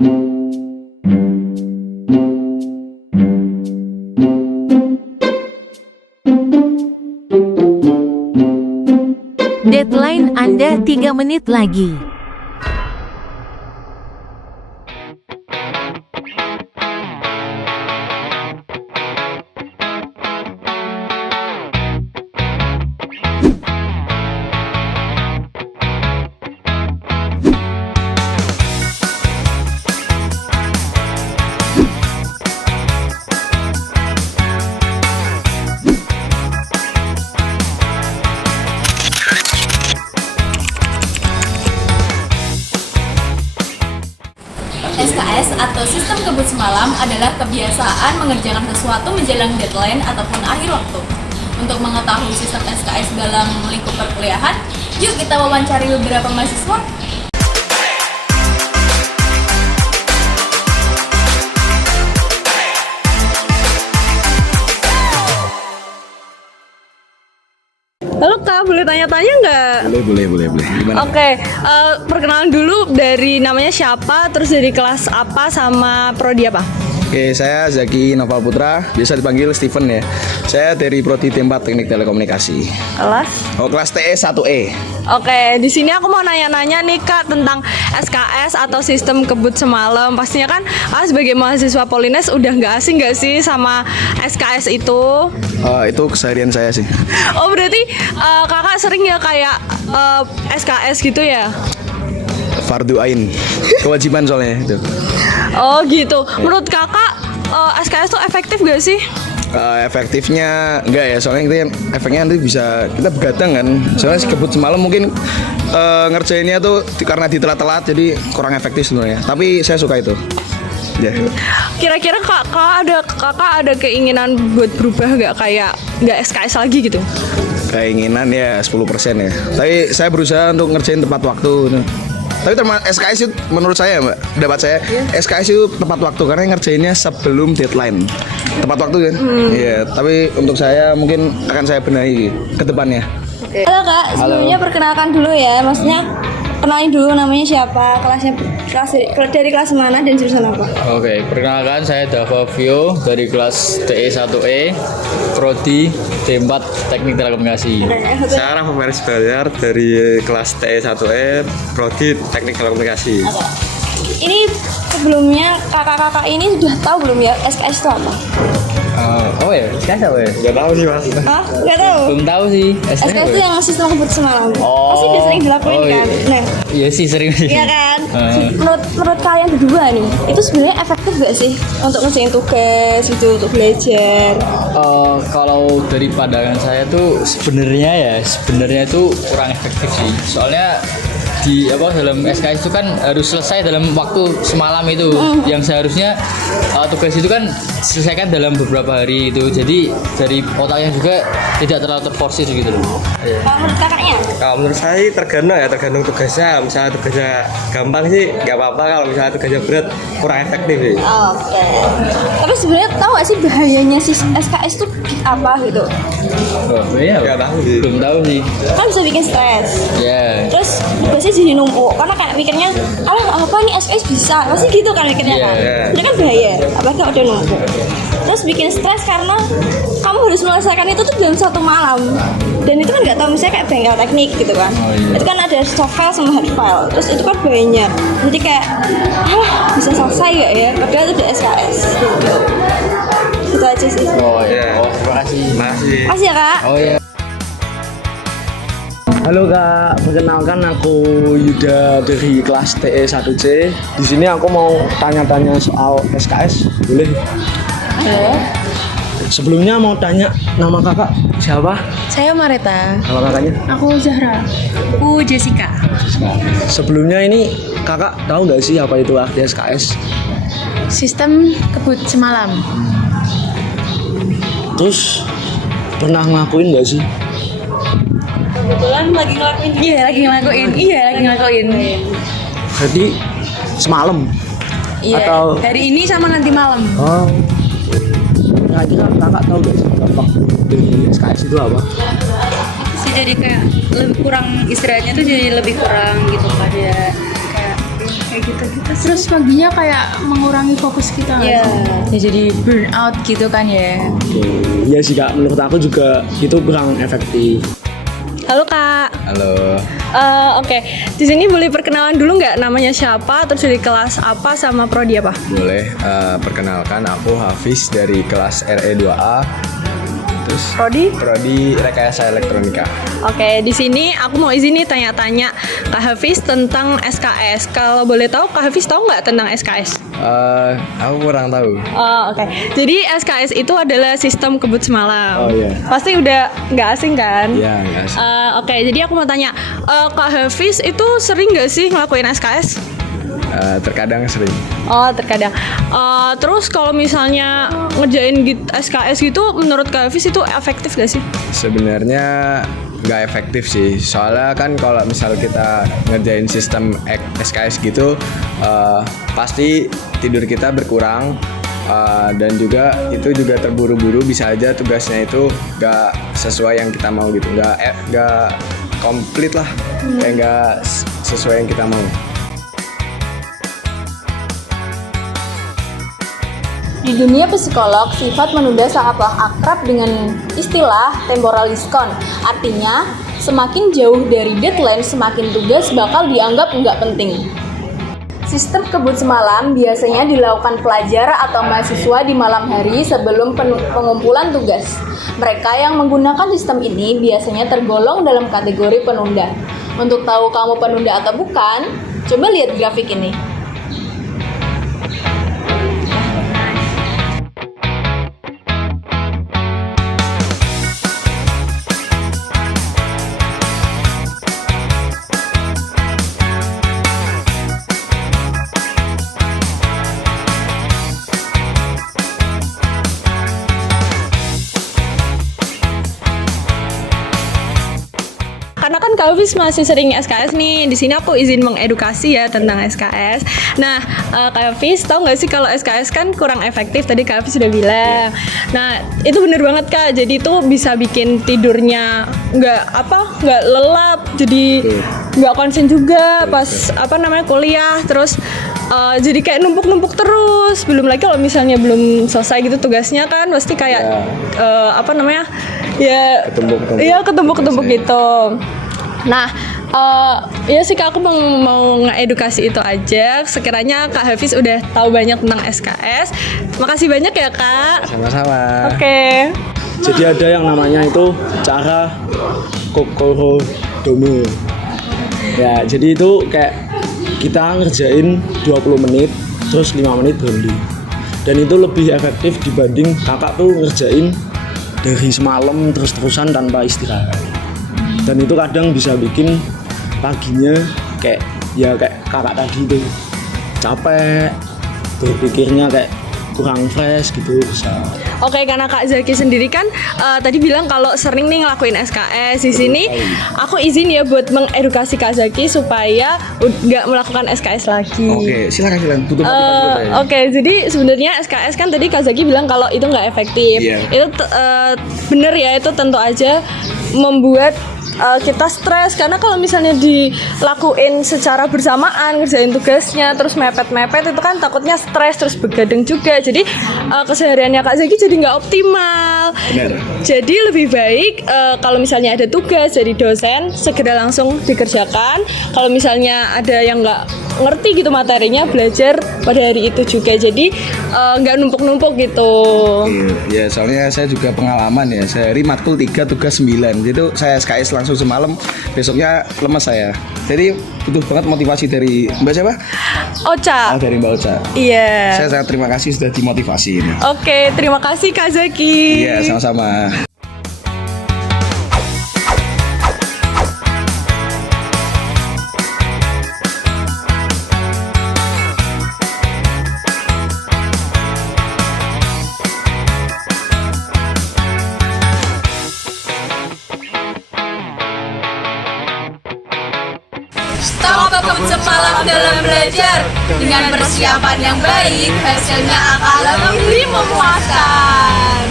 Deadline Anda 3 menit lagi. SKS atau sistem kebut semalam adalah kebiasaan mengerjakan sesuatu menjelang deadline ataupun akhir waktu. Untuk mengetahui sistem SKS dalam lingkup perkuliahan, yuk kita wawancari beberapa mahasiswa. Halo Kak, boleh tanya-tanya nggak? Boleh. Gimana? Oke, perkenalan dulu dari namanya siapa, terus dari kelas apa, sama prodi apa? Oke, saya Zaki Noval Putra, biasa dipanggil Steven ya. Saya dari prodi T4 Teknik Telekomunikasi. Kelas? Kelas TE 1E. Oke, di sini aku mau nanya-nanya nih Kak tentang SKS atau sistem kebut semalam. Pastinya kan sebagai mahasiswa Polines udah nggak asing nggak sih sama SKS itu? Itu keseharian saya sih. Oh berarti kakak sering ya kayak SKS gitu ya? Fardu Ain, kewajiban soalnya itu. Oh gitu. Menurut kakak SKS tuh efektif gak sih? Efektifnya enggak ya, soalnya itu efeknya nanti bisa kita begadang kan. Soalnya kebut semalam mungkin ngerjainnya tuh karena ditelat-telat jadi kurang efektif sebenarnya. Tapi saya suka itu. Ya. Kira-kira kakak ada keinginan buat berubah nggak SKS lagi gitu? Keinginan ya 10% ya. Tapi saya berusaha untuk ngerjain tepat waktu. Tapi SKS itu menurut saya Mbak, pendapat saya SKS itu tepat waktu karena ngerjainnya sebelum deadline. Tepat waktu kan? Iya, tapi untuk saya mungkin akan saya benahi ke depannya. Halo Kak, sebelumnya perkenalkan dulu ya, maksudnya kenalin dulu namanya siapa, dari kelas mana dan jurusan apa? Oke, perkenalkan saya Dava Vio dari kelas TE 1E, prodi T4 Teknik Telekomunikasi. Saya Rafa Faris Bayar dari kelas TE 1E, prodi Teknik Telekomunikasi. Ini sebelumnya kakak-kakak ini sudah tahu belum ya SKS itu apa? SKS apa ya? Nggak tahu sih Mas. Hah? Nggak tahu? Belum tahu sih. SKS itu yang sistem kebut semalam. Pasti udah sering dilakuin kan? Nah, Iya sih sering. iya kan? Menurut kalian berdua nih, itu sebenarnya efektif gak sih untuk ngerjain tugas gitu, untuk belajar? Kalau dari pandangan saya tuh sebenarnya itu kurang efektif sih. Soalnya dalam SKS itu kan harus selesai dalam waktu semalam itu, yang seharusnya tugas itu kan selesaikan dalam beberapa hari itu. Jadi dari otaknya juga tidak terlalu terforsir gitu loh. Kalau menurut kakaknya? Kalau menurut saya tergantung tugasnya. Misalnya tugasnya gampang sih nggak apa-apa, kalau misalnya tugasnya berat kurang efektif sih. Oke. Tapi sebenarnya tahu gak sih bahayanya si SKS itu apa gitu? Nggak tahu sih. Belum tahu sih. Kan bisa bikin stres. Ya. Terus tugasnya jadi numpuk karena kayak mikirnya apa nih SKS bisa pasti gitu kan mikirnya kan. Itu kan bahaya apalagi kalau udah numpuk. Terus bikin stres karena kamu harus menyelesaikan itu tuh dalam satu malam, dan itu kan nggak tahu misalnya kayak bengkel teknik gitu kan. Itu kan ada soft file sama hard file, terus itu kan banyak, jadi kayak bisa selesai gak ya padahal itu udah SKS gitu aja sih. Terima kasih. Makasih ya Kak. Halo Kak, perkenalkan aku Yuda dari kelas TE 1C. Di sini aku mau tanya-tanya soal SKS, boleh? Halo. Sebelumnya mau tanya nama kakak siapa? Saya Mareta. Kalau kakaknya? Aku Zahra. Aku Jessica. Sebelumnya ini kakak tahu nggak sih apa itu arti SKS? Sistem kebut semalam. Terus pernah ngelakuin nggak sih? Kebetulan lagi ngelakuin. Iya lagi ngelakuin. Jadi semalam? Iya. Atau hari ini sama nanti malam. oh, kira-kira kakak tahu nggak sih dampak dari SKS itu apa? Jadi kayak lebih kurang istirahatnya tuh jadi lebih kurang gitu pada kayak kayak gitu-gitu. Terus paginya kayak mengurangi fokus kita. Iya. Ya jadi burn out gitu kan ya. Iya sih Kak, menurut aku juga itu kurang efektif. Halo Kak. Halo. Oke, di sini boleh perkenalan dulu nggak, namanya siapa, terus dari kelas apa sama prodi apa? Boleh, perkenalkan aku Hafiz dari kelas RE2A. Terus prodi Rekayasa Elektronika. Oke, di sini aku mau izin nih tanya-tanya Kak Hafiz tentang SKS. Kalau boleh tahu, Kak Hafiz tahu nggak tentang SKS? Aku kurang tahu. Oke. Jadi SKS itu adalah sistem kebut semalam. Oh, iya. Pasti udah nggak asing kan? Iya, nggak asing. Oke, jadi aku mau tanya, Kak Hafiz itu sering nggak sih ngelakuin SKS? Terkadang sering. Oh, terkadang. Terus kalau misalnya ngerjain SKS gitu, menurut Kak Hafiz itu efektif gak sih? Sebenarnya nggak efektif sih. Soalnya kan kalau misal kita ngerjain sistem SKS gitu, pasti tidur kita berkurang. Dan juga itu juga terburu-buru, bisa aja tugasnya itu nggak sesuai yang kita mau gitu, nggak komplit lah, kayak nggak sesuai yang kita mau. Di dunia psikolog, sifat menunda sangatlah akrab dengan istilah temporal diskon. Artinya, semakin jauh dari deadline, semakin tugas bakal dianggap nggak penting. Sistem kebut semalam biasanya dilakukan pelajar atau mahasiswa di malam hari sebelum pengumpulan tugas. Mereka yang menggunakan sistem ini biasanya tergolong dalam kategori penunda. Untuk tahu kamu penunda atau bukan, coba lihat grafik ini. Karena kan Kak Hafiz masih sering SKS nih, di sini aku izin mengedukasi ya tentang SKS. Nah, Kak Hafiz tahu nggak sih kalau SKS kan kurang efektif, tadi Kak Hafiz sudah bilang. Nah, itu bener banget Kak. Jadi itu bisa bikin tidurnya nggak lelap, jadi nggak konsen juga pas kuliah. Terus jadi kayak numpuk-numpuk terus. Belum lagi kalau misalnya belum selesai gitu tugasnya kan pasti kayak ketumpuk-ketumpuk gitu. Nah, ya sih Kak, aku mau ngeedukasi itu aja. Sekiranya Kak Hafiz udah tahu banyak tentang SKS. Makasih banyak ya Kak. Sama-sama. Oke. Jadi ada yang namanya itu cara Kokorodomo. Ya, jadi itu kayak kita ngerjain 20 menit terus 5 menit berhenti. Dan itu lebih efektif dibanding kakak tuh ngerjain dari semalam terus-terusan tanpa istirahat. Dan itu kadang bisa bikin paginya kayak kakak tadi tuh capek, berpikirnya kayak kurang fresh gitu bisa. Oke, karena Kak Zaki sendiri kan tadi bilang kalau sering nih ngelakuin SKS di sini, aku izin ya buat mengedukasi Kak Zaki supaya nggak melakukan SKS lagi. Oke, silakan tutup. Oke, jadi sebenarnya SKS kan tadi Kak Zaki bilang kalau itu nggak efektif. Iya. Itu bener ya, itu tentu aja membuat kita stres, karena kalau misalnya dilakuin secara bersamaan ngerjain tugasnya terus mepet-mepet itu kan takutnya stres terus begadang juga, jadi kesehariannya Kak Zaki jadi nggak optimal. Benar. Jadi lebih baik kalau misalnya ada tugas dari dosen segera langsung dikerjakan. Kalau misalnya ada yang nggak ngerti gitu materinya, belajar pada hari itu juga, jadi nggak numpuk-numpuk gitu. Ya soalnya saya juga pengalaman ya, sehari matkul 3 tugas 9, itu saya SKS langsung semalam, besoknya lemas saya. Jadi butuh banget motivasi dari Mbak siapa? Ocha. Dari Mbak Ocha. Iya. Saya sangat terima kasih sudah dimotivasi ini. Oke, terima kasih Kak Zaki. Iya, sama-sama. Stop kebut semalam dalam belajar. Dengan persiapan yang baik, hasilnya akan lebih memuaskan.